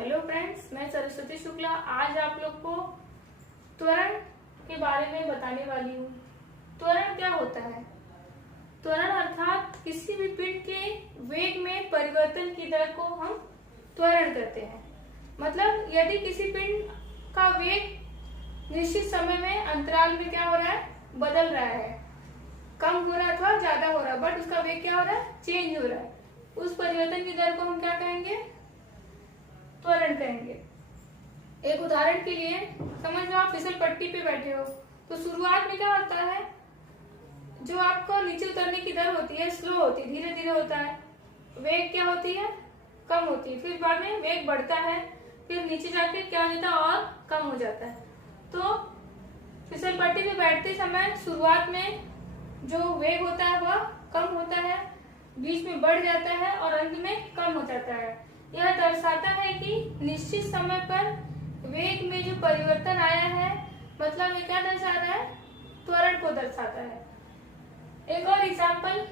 Hello friends, मैं सरस्वती शुक्ला आज आप लोग को त्वरण के बारे में बताने वाली हूँ। त्वरण क्या होता है? त्वरण अर्थात किसी भी पिंड के वेग में परिवर्तन की दर को हम त्वरण कहते हैं। मतलब यदि किसी पिंड का वेग निश्चित समय में अंतराल में क्या हो रहा है, बदल रहा है, कम हो रहा है अथवा ज्यादा हो रहा है, बट उसका वेग क्या हो रहा है, चेंज हो रहा है, उस परिवर्तन की दर को हम क्या कहेंगे, त्वरण कहेंगे। एक उदाहरण के लिए समझ लो, आप फिसल पट्टी पे बैठे हो तो शुरुआत में क्या होता है, जो आपको नीचे उतरने की दर होती है स्लो होती है, धीरे धीरे होता है, वेग क्या होती है, कम होती है, फिर बाद में वेग बढ़ता है, फिर नीचे जाके क्या हो जाता है, और कम हो जाता है। तो फिसल पट्टी पे बैठते समय शुरुआत में जो वेग होता है वह कम होता है, बीच में बढ़ जाता है और अंत में कम हो जाता है। यह दर्शाता है कि निश्चित समय पर वेग में जो परिवर्तन आया है, मतलब ये क्या दर्शा रहा है, त्वरण को दर्शाता है। एक और एग्जाम्पल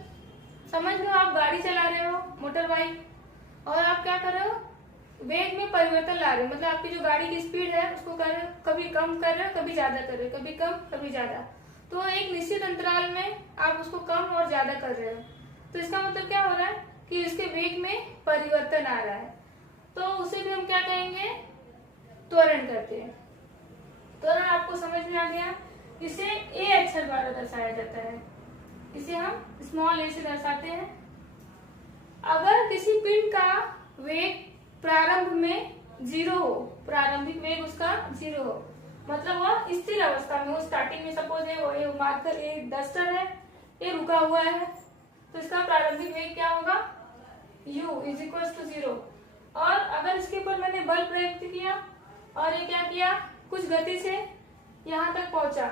समझ लो, आप गाड़ी चला रहे हो, मोटर बाइक, और आप क्या कर रहे हो, वेग में परिवर्तन ला रहे हो, मतलब आपकी जो गाड़ी की स्पीड है उसको कर रहे हो, कभी कम कर रहे हो, कभी ज्यादा कर रहे हो, कभी कम कभी ज्यादा, तो एक निश्चित अंतराल में आप उसको कम और ज्यादा कर रहे हो, तो इसका मतलब क्या हो रहा है कि उसके वेग में परिवर्तन आ रहा है, तो उसे भी हम क्या कहेंगे, त्वरण करते हैं। त्वरण आपको समझ में आ गया। इसे ए अक्षर द्वारा दर्शाया जाता है, इसे हम स्मॉल ए से दर्शाते हैं। अगर किसी पिंड का वेग प्रारंभ में 0 हो, प्रारंभिक वेग उसका 0 हो, मतलब वह स्थिर अवस्था में हो, स्टार्टिंग में सपोज है वो ये मार्कर ए डस्टर है, ये रुका हुआ है, तो इसका प्रारंभिक वेग क्या होगा, u इज इक्वल टू 0। और अगर इसके ऊपर मैंने बल प्रयुक्त किया और ये क्या किया, कुछ गति से यहाँ तक पहुंचा,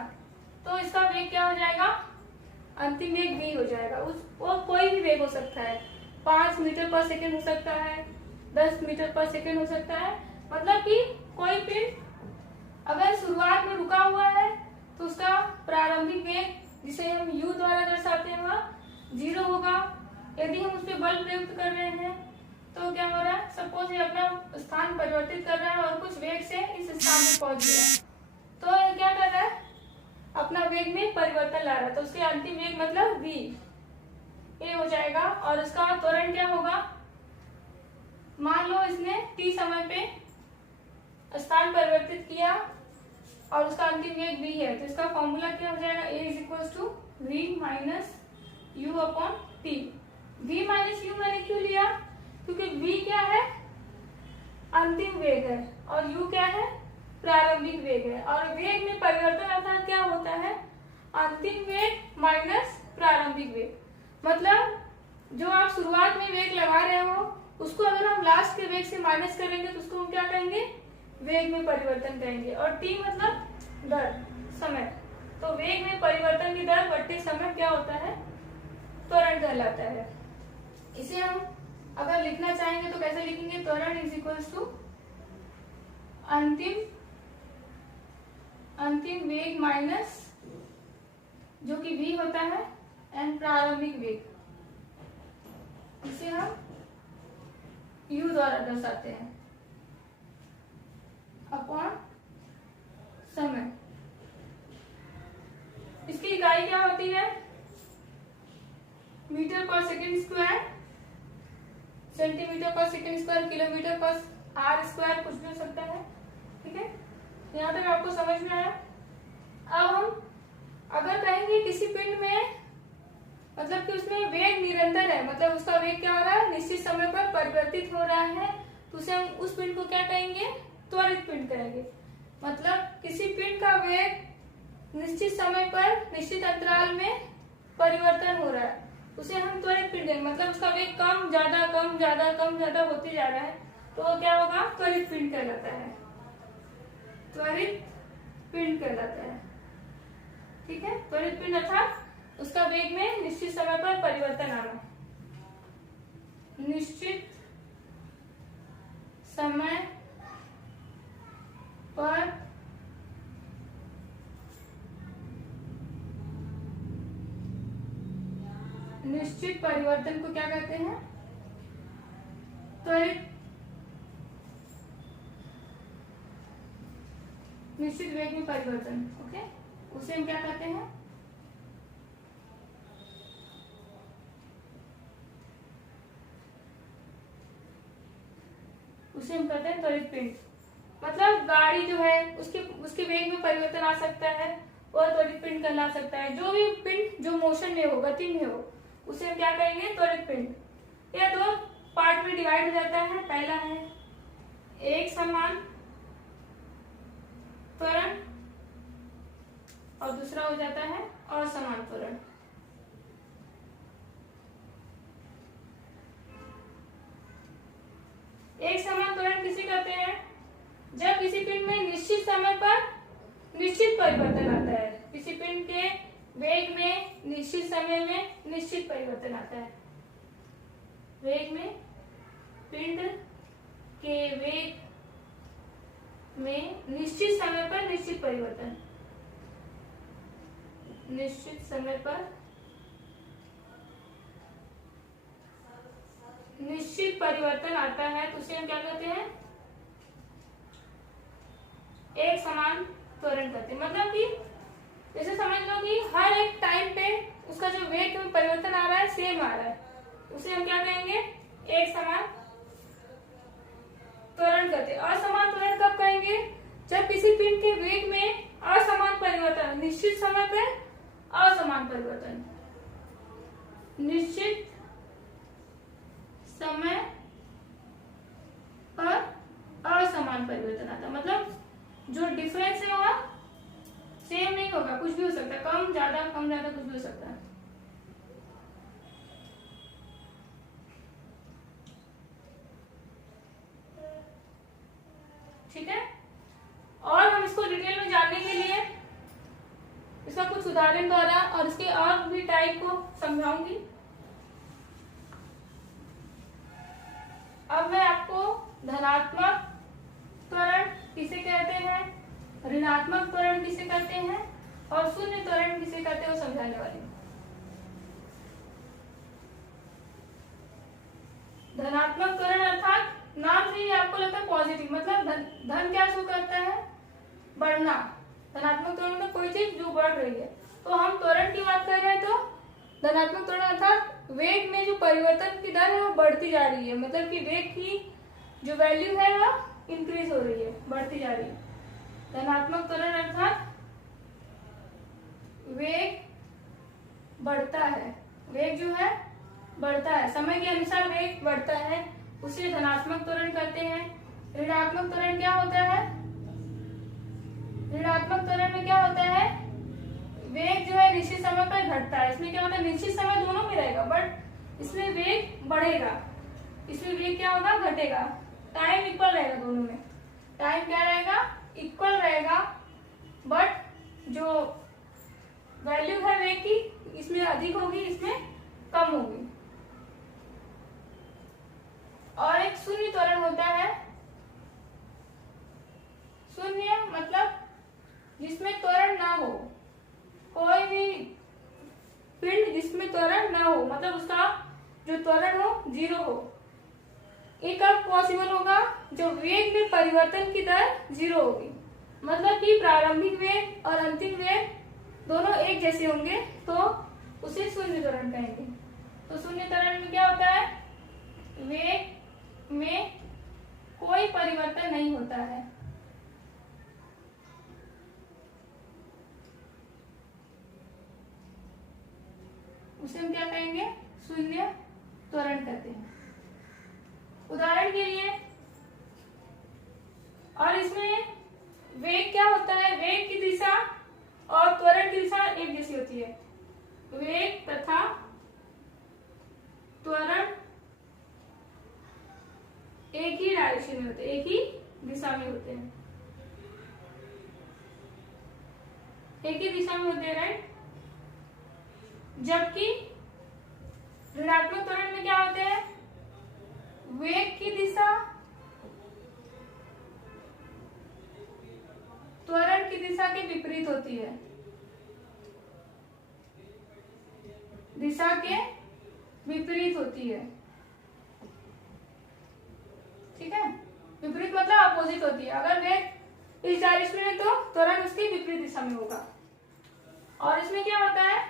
तो इसका वेग क्या हो जाएगा, अंतिम वेग v हो जाएगा। वो कोई भी वेग हो सकता है, 5 मीटर पर सेकेंड हो सकता है, 10 मीटर पर सेकेंड हो सकता है, मतलब कि कोई पिंड अगर शुरुआत में रुका हुआ है तो उसका प्रारंभिक वेग जिसे हम u द्वारा दर्शाते हैं वह 0 होगा। यदि हम उस पर बल प्रयुक्त कर रहे हैं तो क्या हो रहा है, सपोज ये अपना स्थान परिवर्तित कर रहा है और कुछ वेग से इस स्थान पे पहुंच गया, तो ये क्या कर रहा है, अपना वेग में परिवर्तन ला रहा है, तो उसके अंतिम वेग मतलब v ये हो जाएगा। और उसका त्वरण क्या होगा, मान लो इसने t समय पे स्थान परिवर्तित किया और उसका अंतिम वेग v है, तो इसका फॉर्मूला क्या हो जाएगा, a is equal to v minus u upon t. v minus u मैंने क्यों लिया, क्योंकि v क्या है, अंतिम वेग है, और u क्या है, प्रारंभिक वेग है, और वेग में परिवर्तन अर्थात क्या होता है, अंतिम वेग माइनस प्रारंभिक वेग, मतलब जो आप शुरुआत में वेग लगा रहे हो उसको अगर हम लास्ट के वेग से माइनस करेंगे तो उसको हम क्या कहेंगे, वेग में परिवर्तन कहेंगे। और t मतलब दर, समय, तो वेग में परिवर्तन की दर बट्टे समय क्या होता है, त्वरण कहलाता है। इसे हम अगर लिखना चाहेंगे तो कैसे लिखेंगे, त्वरण इज इक्वल टू अंतिम वेग माइनस जो कि v होता है एंड प्रारंभिक वेग, इसे हम u द्वारा दर्शाते हैं, अपॉन समय। इसकी इकाई क्या होती है, मीटर पर सेकेंड स्क्वायर, सेंटीमीटर पर सेकेंड स्क्वायर, किलोमीटर पर आर स्क्वायर, कुछ भी हो सकता है। ठीक है, यहाँ तक आपको समझ में आया। अब हम अगर कहेंगे किसी पिंड में, मतलब कि उसमें वेग निरंतर है, मतलब उसका वेग क्या हो रहा है, निश्चित समय पर परिवर्तित हो रहा है, तो उसे हम उस पिंड को क्या कहेंगे, त्वरित पिंड कहेंगे। मतलब किसी पिंड का वेग निश्चित समय पर निश्चित अंतराल में परिवर्तन हो रहा है, उसे हम त्वरित पिंड कहेंगे, मतलब उसका वेग कम ज्यादा कम ज्यादा कम ज्यादा होते जा रहा है, तो वो क्या होगा, त्वरित पिंड कहलाता है, त्वरित पिंड कहलाता है। ठीक है, त्वरित पिंड अर्थात उसका वेग में निश्चित समय पर परिवर्तन आना, निश्चित समय पर निश्चित परिवर्तन को क्या कहते हैं, त्वरित निश्चित वेग में परिवर्तन। ओके, उसे हम क्या कहते हैं? उसे हम कहते हैं त्वरित पिंड। मतलब गाड़ी जो है उसके वेग में परिवर्तन आ सकता है और त्वरित पिंड कहला सकता है। जो भी पिंड जो मोशन में हो, गति में हो, उसे हम क्या कहेंगे? त्वरित पिंड। यह दो पार्ट में डिवाइड हो जाता है। पहला है एक समान त्वरण और दूसरा हो जाता है असमान त्वरण। एक समान त्वरण किसे कहते हैं? जब किसी पिंड में निश्चित समय पर निश्चित परिवर्तन आता है। किसी पिंड के वेग में निश्चित समय में निश्चित परिवर्तन आता है। वेग में, पिंड के वेग में निश्चित समय पर निश्चित परिवर्तन, निश्चित समय पर निश्चित परिवर्तन आता है तो उसे हम क्या कहते हैं? एक समान त्वरण कहते हैं। मतलब कि जैसे समझ लो कि हर एक टाइम पे उसका जो वेग में परिवर्तन आ रहा है सेम आ रहा है, उसे हम क्या कहेंगे? एक समान त्वरण कहते हैं। असमान त्वरण कब कहेंगे? जब किसी पिंड के वेग में असमान परिवर्तन, निश्चित समय पे असमान परिवर्तन, निश्चित समय पर असमान परिवर्तन आता। मतलब जो डिफरेंस है वह सेम नहीं होगा, कुछ भी हो सकता है, कम ज्यादा कुछ भी हो सकता है। ठीक है, और हम इसको डिटेल में जानने के लिए इसका कुछ उदाहरण द्वारा और इसके और भी टाइप को समझाऊंगी। अब मैं आपको धनात्मक त्वरण किसे कहते हैं, ऋणात्मक त्वरण किसे कहते हैं और शून्य त्वरण किसे कहते हैं वो समझाने वाली हूँ। धनात्मक त्वरण अर्थात नाम से ही आपको लगता है पॉजिटिव, मतलब धन क्या शो करता है? बढ़ना। धनात्मक त्वरण में कोई चीज जो बढ़ रही है। तो हम त्वरण की बात कर रहे हैं तो धनात्मक त्वरण अर्थात वेग में जो परिवर्तन की दर है वो बढ़ती जा रही है। मतलब कि वेग की जो वैल्यू है वो इंक्रीज हो रही है, बढ़ती जा रही है। धनात्मक त्वरण अर्थात वेग बढ़ता है, वेग जो है बढ़ता है, समय के अनुसार वेग बढ़ता है, उसे धनात्मक त्वरण कहते हैं। ऋणात्मक त्वरण क्या होता है? ऋणात्मक त्वरण में क्या होता है? वेग जो है निश्चित समय पर घटता है। इसमें क्या होता है? निश्चित समय दोनों में रहेगा बट इसमें वेग बढ़ेगा, इसमें वेग क्या होगा? घटेगा। टाइम इक्वल रहेगा दोनों में, टाइम क्या रहेगा? इक्वल रहेगा, बट जो वैल्यू है वेग की इसमें अधिक होगी, इसमें कम होगी। और एक शून्य त्वरण होता है। शून्य मतलब जिसमें त्वरण ना हो, कोई भी पिंड जिसमें त्वरण ना हो, मतलब उसका जो त्वरण हो जीरो हो। ये कब पॉसिबल होगा? जो वेग में परिवर्तन की दर जीरो होगी, मतलब कि प्रारंभिक वेग और अंतिम वेग दोनों एक जैसे होंगे तो उसे शून्य त्वरण कहेंगे। तो शून्य त्वरण में क्या होता है? वेग में कोई परिवर्तन नहीं होता है। उसे हम क्या कहेंगे? शून्य त्वरण कहते हैं। उदाहरण के लिए, और इसमें वेग क्या होता है? वेग की दिशा और त्वरण की दिशा एक जैसी होती है। वेग तथा त्वरण एक ही डायरेक्शन में होते हैं, एक ही दिशा में होते हैं, एक ही दिशा में होते हैं, राइट। जबकि ऋणात्मक त्वरण में क्या होते हैं? वेग की दिशा त्वरण की दिशा के विपरीत होती है, दिशा के विपरीत होती है। ठीक है, विपरीत मतलब अपोजिट होती है। अगर वेग इस डायरेक्शन में तो त्वरण उसकी विपरीत दिशा में होगा। और इसमें क्या होता है,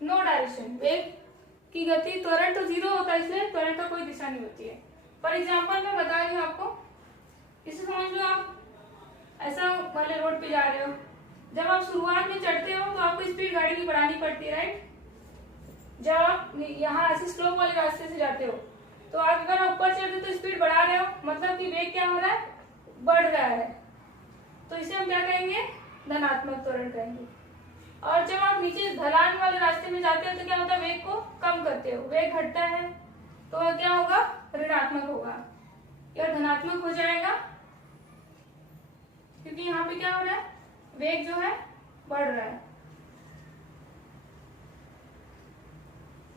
नो डायरेक्शन, वेग की गति त्वरण तो 0 होता है, इसलिए त्वरण का कोई दिशा नहीं होती है। फॉर एग्जाम्पल मैं बता रही हूँ आपको, इसे समझ लो आप ऐसा वाले रोड पे जा रहे हो, जब आप शुरुआत में चढ़ते हो तो आपको स्पीड गाड़ी की बढ़ानी पड़ती है, राइट। जब आप यहाँ ऐसे स्लोप वाले रास्ते से जाते हो तो आप अगर ऊपर चढ़ते हो तो स्पीड बढ़ा रहे हो, मतलब कि वेग क्या हो रहा है, बढ़ रहा है, तो इसे हम क्या कहेंगे, धनात्मक त्वरण कहेंगे। और जब आप नीचे ढलान वाले रास्ते में जाते हो तो क्या होता है, वेग को कम करते हो, वेग घटता है तो क्या होगा, ऋणात्मक होगा, या धनात्मक हो जाएगा, क्योंकि यहाँ पे क्या हो रहा है, वेग जो है बढ़ रहा है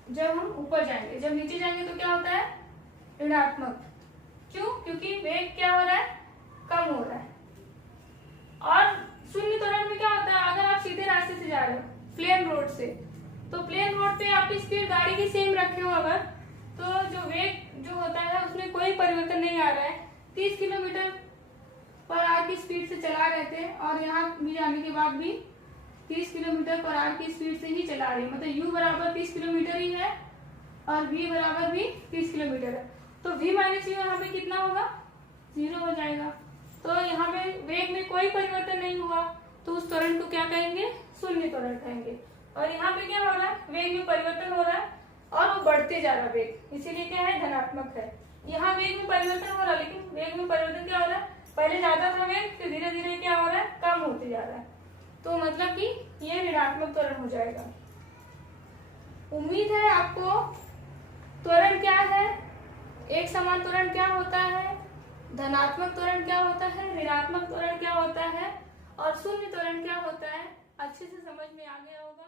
जब हम ऊपर जाएंगे। जब नीचे जाएंगे तो क्या होता है, ऋणात्मक। क्यों, क्योंकि वेग क्या हो रहा है, कम हो रहा है। और शून्य त्वरण में क्या होता है, अगर आप सीधे रास्ते से जा रहे हो प्लेन रोड से, तो प्लेन रोड पे आपकी स्पीड गाड़ी की सेम रखे हो अगर, तो जो वेग जो होता है उसमें कोई परिवर्तन नहीं आ रहा है, 30 किलोमीटर पर आवर की स्पीड से चला रहे थे और यहाँ भी जाने के बाद भी 30 किलोमीटर पर आवर की स्पीड से ही चला रहे हैं, मतलब u बराबर 30 किलोमीटर ही है और v बराबर भी 30 किलोमीटर है, तो v माइनस यू यहाँ पे कितना होगा, 0 हो जाएगा। तो यहाँ पे वेग में कोई परिवर्तन नहीं हुआ, तो उस त्वरण को क्या कहेंगे, शून्य त्वरण कहेंगे। और यहाँ पे क्या हो रहा है, वेग में परिवर्तन हो रहा है और वो बढ़ते जा रहा है वेग, इसीलिए क्या है, धनात्मक है। यहाँ वेग में परिवर्तन हो रहा है, लेकिन वेग में परिवर्तन क्या हो रहा है, पहले ज्यादा था वेग, फिर धीरे धीरे क्या हो रहा है, कम होते जा रहा है, तो मतलब कि ये ऋणात्मक त्वरण हो जाएगा। उम्मीद है आपको त्वरण क्या है, एक समान त्वरण क्या होता है, धनात्मक त्वरण क्या होता है, ऋणात्मक त्वरण क्या होता है और शून्य त्वरण क्या होता है, अच्छे से समझ में आ गया होगा।